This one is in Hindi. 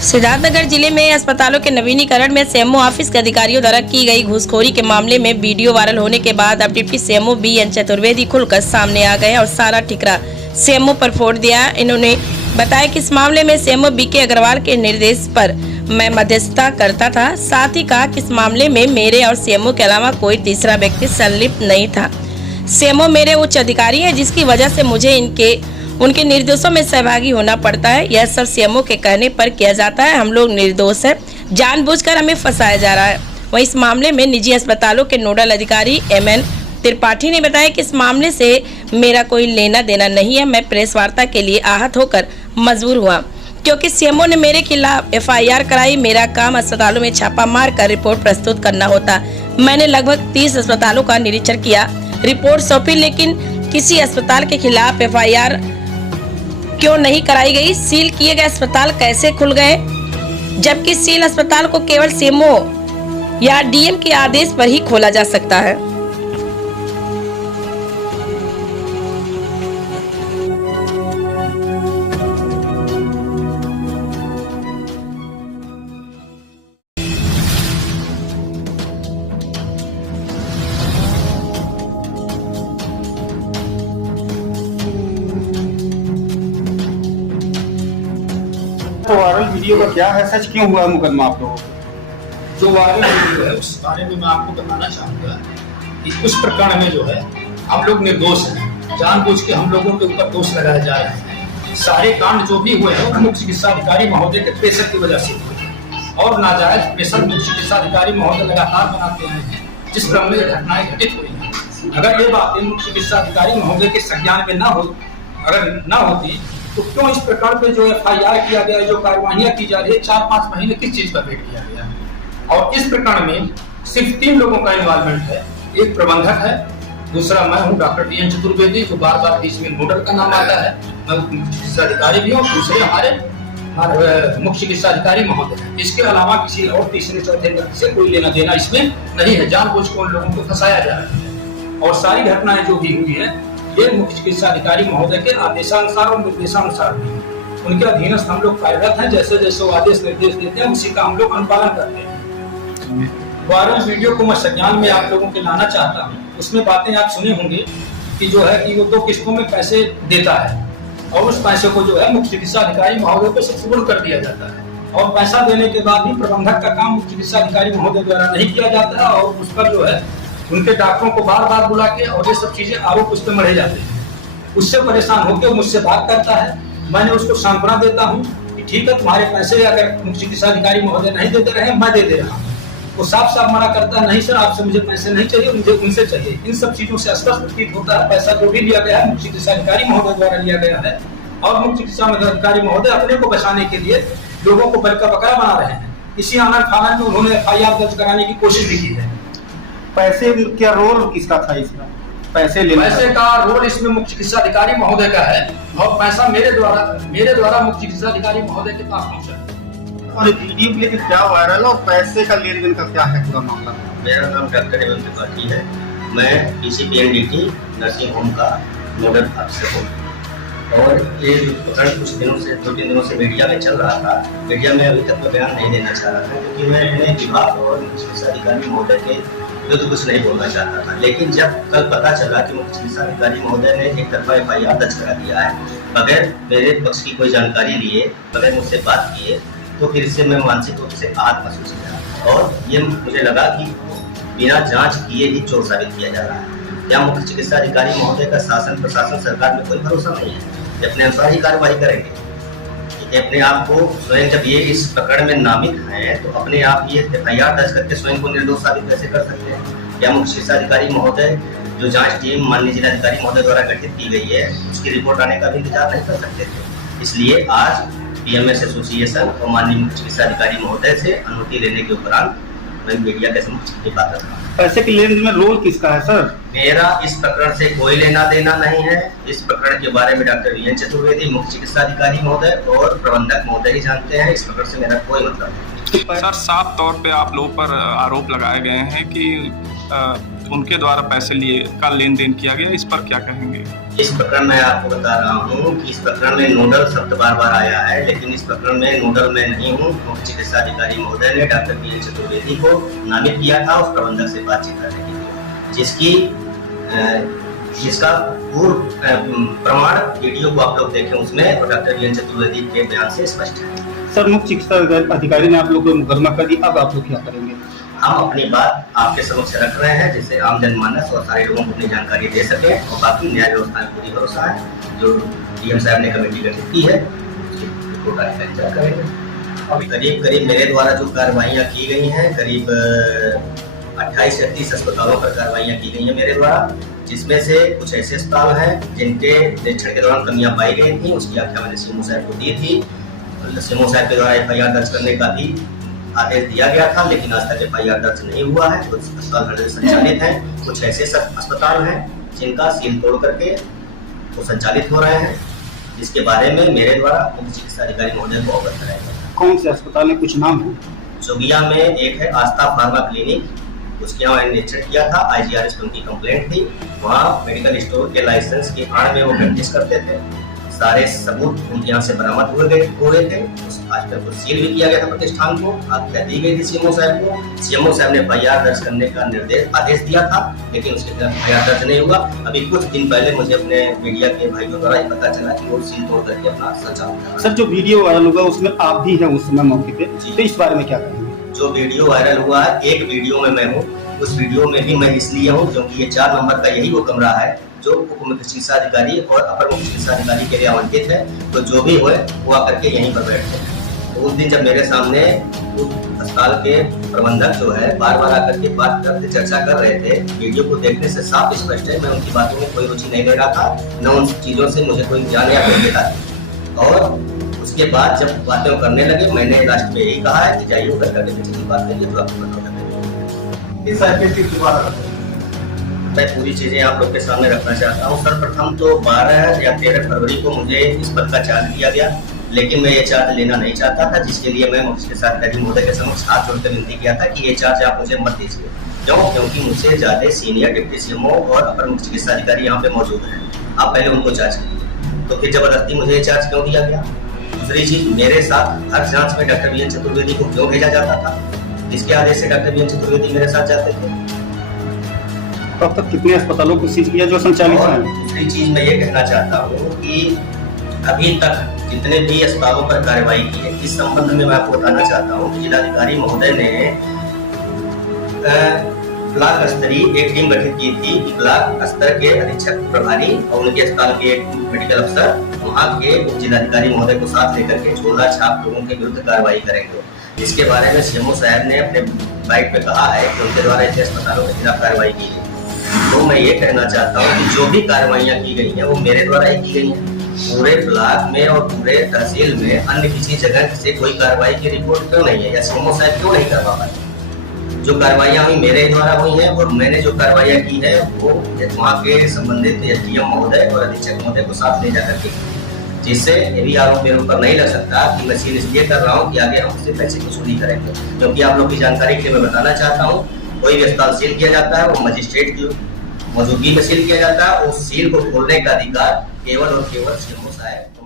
सिद्धार्थनगर जिले में अस्पतालों के नवीनीकरण में सीएमओ ऑफिस के अधिकारियों द्वारा की गई घूसखोरी के मामले में वीडियो वायरल होने के बाद अब डिप्टी सीएमओ बीएन चतुर्वेदी खुलकर सामने आ गए और सारा ठिकरा सीएमओ पर फोड़ दिया। इन्होंने बताया कि इस मामले में सीएमओ बीके अग्रवाल के निर्देश पर मैं मध्यस्थता करता था। साथ ही कहा कि इस मामले में मेरे और सीएमओ के अलावा कोई तीसरा व्यक्ति संलिप्त नहीं था। सीएमओ मेरे उच्च अधिकारी है, जिसकी वजह से मुझे उनके निर्देशों में सहभागी होना पड़ता है। यह सब सीएमओ के कहने पर किया जाता है। हम लोग निर्दोष है, जानबूझकर हमें फंसाया जा रहा है। वहीं इस मामले में निजी अस्पतालों के नोडल अधिकारी एमएन त्रिपाठी ने बताया कि इस मामले से मेरा कोई लेना देना नहीं है। मैं प्रेस वार्ता के लिए आहत होकर मजबूर हुआ क्योंकि सीएमओ ने मेरे खिलाफ एफआईआर कराई। मेरा काम अस्पतालों में छापा मार कर रिपोर्ट प्रस्तुत करना होता। मैंने लगभग 30 अस्पतालों का निरीक्षण किया, रिपोर्ट सौंपी, लेकिन किसी अस्पताल के खिलाफ एफआईआर क्यों नहीं कराई गई? सील किए गए अस्पताल कैसे खुल गए, जबकि सील अस्पताल को केवल सीएमओ या डीएम के आदेश पर ही खोला जा सकता है। तो वायरल वीडियो का क्या है, सच क्यों हुआ मुकदमा आप लोगों को? जो वायरल वीडियो है उस बारे में मैं आपको बताना चाहूँगा कि उस प्रकरण में जो है हम लोग निर्दोष हैं। जानबूझ के हम लोगों के ऊपर दोष लगाए जा रहे हैं। सारे कांड जो भी हुए हैं मुख्य चिकित्सा अधिकारी महोदय के प्रेशर की वजह से हुए और नाजायज प्रेशर मुख्य चिकित्सा अधिकारी महोदय लगातार बनाते आए हैं, जिस क्रम में घटनाएं घटित हुई हैं। अगर ये बातें मुख्य चिकित्सा अधिकारी महोदय के संज्ञान में अगर न होती तो क्यों इस प्रकार पे जो एफआईआर किया गया, जो कार्यवाहियां की जा रही है, 4-5 महीने किस चीज का वेट किया गया है? और इस प्रकरण में सिर्फ 3 लोगों का इन्वॉल्वमेंट है। एक प्रबंधक है, दूसरा मैं हूं डॉक्टर बीएन चतुर्वेदी, जो बार-बार बीच में नोडल का नाम आता है, मैं मुख्य चिकित्सा अधिकारी भी हूँ, दूसरे हमारे मुख्य चिकित्सा अधिकारी महोदय है। इसके अलावा किसी और तीसरे चौथे व्यक्ति से कोई लेना देना इसमें नहीं है। जानबूझ के उन लोगों को फंसाया जा रहा है और सारी घटनाएं जो भी हुई है ये मुख्य चिकित्सा अधिकारी महोदय के आदेशानुसार और निर्देशानुसार भी उनके अधीनस्थ हम लोग कार्यरत हैं। जैसे जैसे वो आदेश निर्देश देते हैं उसी का हम लोग अनुपालन करते हैं। वायरल वीडियो को मैं संज्ञान में आप लोगों के लाना चाहता हूँ। उसमें बातें आप सुने होंगे कि जो है कि वो 2 किस्तों में पैसे देता है और उस पैसे को जो है मुख्य चिकित्सा अधिकारी महोदय को सब्सिडी कर दिया जाता है और पैसा देने के बाद भी प्रबंधक का काम मुख्य चिकित्सा अधिकारी महोदय द्वारा नहीं किया जाता है और उस पर जो है उनके डॉक्टरों को बार-बार बुला के और ये सब चीजें आरोप उस पर मढ़े जाते हैं। उससे परेशान होकर मुझसे बात करता है। मैंने उसको सांत्वना देता हूँ कि ठीक है, तुम्हारे पैसे अगर मुख्य चिकित्सा अधिकारी महोदय नहीं देते रहे, मैं दे दे रहा हूँ। वो साफ साफ मना करता है, नहीं सर, आपसे मुझे पैसे नहीं चाहिए, मुझे उनसे चाहिए। इन सब चीजों से स्पष्ट प्रतीत होता है पैसा जो भी लिया गया है मुख्य चिकित्सा अधिकारी महोदय द्वारा लिया गया है और मुख्य चिकित्सा अधिकारी महोदय अपने को बचाने के लिए लोगों को बलका बकरा बना रहे हैं। इसी आनंद फानन में उन्होंने एफआईआर दर्ज कराने की कोशिश भी की है। पैसे क्या रोल किसका था इसमें? पैसे का रोल इसमें मुख्य चिकित्सा अधिकारी महोदय का है और पैसा मेरे द्वारा मुख्य चिकित्सा अधिकारी महोदय के पास पहुंचा। और वीडियो के लिए क्या वायरल और पैसे का लेन देन का क्या है पूरा मामला? मेरा नाम डॉक्टर एमएन त्रिपाठी है। मैं पीसीपीएनडीटी नर्सिंग होम का नोडल अफसर हूँ और ये प्रकरण कुछ दिनों से 2-3 दिनों से मीडिया में चल रहा था। मीडिया में अभी तक मैं बयान नहीं देना चाह रहा था क्योंकि मैं अपने विभाग और मुख्य चिकित्सा अधिकारी महोदय के तो कुछ नहीं बोलना चाहता था। लेकिन जब कल पता चला कि मुख्य चिकित्सा अधिकारी महोदय ने एक तरफा एफआईआर दर्ज करा दिया है बगैर मेरे पक्ष की कोई जानकारी लिए, बगैर मुझसे बात किए, तो फिर इससे मैं मानसिक रूप से आहत महसूस किया और ये मुझे लगा कि बिना जांच किए ही चोर साबित किया जा रहा है। या मुख्य चिकित्सा अधिकारी महोदय का शासन प्रशासन सरकार में कोई भरोसा नहीं है, ये अपने अनुसार ही कार्यवाही करेंगे। अपने आप को स्वयं जब ये इस प्रकरण में नामित हैं तो अपने आप ये एफआईआर दर्ज करके स्वयं को निर्दोष साबित कैसे कर सकते हैं? या मुख्य चिकित्सा अधिकारी महोदय जो जांच टीम माननीय जिलाधिकारी महोदय द्वारा गठित की गई है उसकी रिपोर्ट आने का भी इंतजार नहीं कर सकते थे। इसलिए आज पीएमएस एसोसिएशन और माननीय मुख्य चिकित्सा अधिकारी महोदय से अनुमति लेने के उपरांत मैं मीडिया के समक्ष ये बात रखा। पैसे के लेन देन में रोल किसका है सर? मेरा इस प्रकरण से कोई लेना देना नहीं है। इस प्रकरण के बारे में डॉक्टर बीएन चतुर्वेदी मुख्य चिकित्सा अधिकारी महोदय और प्रबंधक महोदय ही जानते हैं। इस प्रकरण से मेरा कोई मतलब नहीं। सर, साफ तौर पे आप लोगों पर आरोप लगाए गए हैं कि उनके द्वारा पैसे लिए का लेन देन किया गया, इस पर क्या कहेंगे? इस प्रकरण में आपको बता रहा हूँ कि इस प्रकरण में नोडल शब्द बार बार आया है, लेकिन इस प्रकरण में नोडल में नहीं हूँ। मुख्य चिकित्सा अधिकारी महोदय ने डॉक्टर पी.एन. चतुर्वेदी को नामित किया था उस प्रबंधक से बातचीत करने के लिए, जिसका पूर्व प्रमाण वीडियो को आप लोग देखें उसमें और डॉक्टर पी.एन. चतुर्वेदी के बयान से स्पष्ट है। सर, मुख्य चिकित्सा अधिकारी ने आप लोग को मुकदमा कर दिया, अब आप लोग क्या करेंगे? हम अपनी बात आपके समक्ष रख रहे हैं जिससे आम जनमानस और सारे लोगों को अपनी जानकारी दे सके और बाकी न्याय व्यवस्था में पूरी भरोसा है। जो डीएम साहब ने कमेटी गठित की है उसकी रिपोर्ट आगे इंतजार करेंगे। अभी करीब मेरे द्वारा जो कार्रवाइयाँ की गई हैं, करीब 28 से 30 अस्पतालों पर कार्रवाइयाँ की गई हैं मेरे द्वारा, जिसमें से कुछ ऐसे अस्पताल हैं जिनके निरीक्षण के दौरान कमियां पाई गई थी। उसकी आख्या मैंने सीएमओ साहब को दी थी। सीएमओ साहब के द्वारा एफआईआर दर्ज करने का भी आदेश दिया गया था, लेकिन आज तक एफआईआर दर्ज नहीं हुआ है। कुछ अस्पताल संचालित हैं, कुछ ऐसे अस्पताल हैं जिनका सील तोड़ करके वो संचालित हो रहे हैं, जिसके बारे में मेरे द्वारा मुख्य चिकित्सा अधिकारी महोदय को अवगत कराया गया। कौन से अस्पताल में कुछ नाम है? जोगिया में एक है आस्था फार्मा क्लिनिक, उसके यहाँ मैंने निरीक्षण किया था। IGRS पर उनकी कंप्लेंट थी। वहाँ मेडिकल स्टोर के लाइसेंस की आड़ में वो प्रैक्टिस करते थे। सारे सबूत उनके यहाँ से बरामद हुए थे। आज तक को सील भी किया गया था प्रतिष्ठान को। आज्ञा दी गई थी सीएमओ साहब को। सीएमओ साहब ने एफआईआर दर्ज करने का आदेश दिया था, लेकिन उसके खिलाफ एफआईआर दर्ज नहीं हुआ। अभी कुछ दिन पहले मुझे अपने मीडिया के भाइयों द्वारा ये पता चला कि वो सील तोड़ करके अपना संचालन कर रहा है। सर, जो वीडियो वायरल हुआ उसमें आप भी हैं उस समय मौके पे, तो इस बारे में क्या कहेंगे? जो वीडियो वायरल हुआ है, एक वीडियो में मैं हूँ, उस वीडियो में भी मैं इसलिए हूँ क्योंकि ये 4 नंबर का यही वो कमरा है जो उप मुख्य चिकित्सा अधिकारी और अपर मुख्य चिकित्सा अधिकारी के लिए आवंटित है। तो जो भी हो वो आकर के यहीं पर बैठते हैं। तो उस दिन जब मेरे सामने उस अस्पताल के प्रबंधक जो है बार बार आकर के बात करते चर्चा कर रहे थे, वीडियो को देखने से साफ स्पष्ट है मैं उनकी बातों में कोई रुचि नहीं ले रहा था, न उन चीजों से मुझे कोई ज्ञान या कोई था। और उसके बाद जब बातें करने लगे, मैंने लास्ट में यही कहा है कि जाइए उधर करके पीछे की बात करिए, तो आपको बताऊंगा। मैं पूरी चीजें आप लोग के सामने रखना चाहता हूँ। सर्वप्रथम तो 12 या 13 फरवरी को मुझे इस पद का चार्ज दिया गया, लेकिन मैं ये चार्ज लेना नहीं चाहता था, जिसके लिए मैं मुख्य चिकित्सा अधिकारी महोदय के समक्ष हाथ जोड़कर विनती किया था कि ये चार्ज आप मुझे मत दीजिए। क्यों? क्योंकि मुझसे ज्यादा सीनियर डिप्टी सीएमओ और अपर मुख्य चिकित्सा अधिकारी यहाँ पे मौजूद हैं। आप पहले उनको चार्ज कीजिए। तो फिर जबरदस्ती मुझे ये चार्ज क्यों दिया गया? दूसरी चीज, मेरे साथ हर जांच में डॉक्टर पी.एन. चतुर्वेदी को क्यों भेजा जाता था? इसके आदेश से डॉक्टर पी.एन. चतुर्वेदी मेरे साथ जाते थे। अब तक कितने अस्पतालों को सील किया जो संचालित हैं? दूसरी चीज मैं ये कहना चाहता हूँ कि अभी तक जितने भी अस्पतालों पर कार्रवाई की है, इस संबंध में मैं आपको बताना चाहता हूँ कि जिलाधिकारी महोदय ने ब्लॉक स्तरीय एक टीम गठित की थी कि ब्लॉक स्तर के अधीक्षक प्रभारी और उनके अस्पताल के एक मेडिकल अफसर वहाँ के उप जिलाधिकारी महोदय को साथ लेकर के झोला छाप लोगों के विरुद्ध कार्रवाई करेंगे। इसके बारे में सीएमओ साहब ने अपने बाइट पे कहा है कि उनके द्वारा ऐसे अस्पतालों के खिलाफ कार्रवाई की गई। तो मैं ये कहना चाहता हूँ कि जो भी कार्रवाइयाँ की गई हैं वो मेरे द्वारा ही की गई हैं। पूरे ब्लॉक में और पूरे तहसील में अन्य किसी जगह से कोई कार्रवाई की रिपोर्ट क्यों नहीं है या सीएमओ साहब क्यों नहीं करवा पाए? जो कार्रवाइयाँ हुई मेरे द्वारा हुई हैं और मैंने जो कार्रवाइयाँ की है वो वहाँ के संबंधित एसडीएम महोदय और अधीक्षक महोदय को साथ ले जाकर के, जिससे ये भी आरोप मेरे ऊपर नहीं लग सकता कि मैं सील इसलिए कर रहा हूँ कि आगे हम उससे पैसे वसूली करेंगे। क्योंकि आप लोग की जानकारी के लिए मैं बताना चाहता हूँ, कोई भी अस्पताल सील किया जाता है वो मजिस्ट्रेट की मौजूदगी में सील किया जाता है। उस सील को खोलने का अधिकार केवल और केवल सीएमओ साहब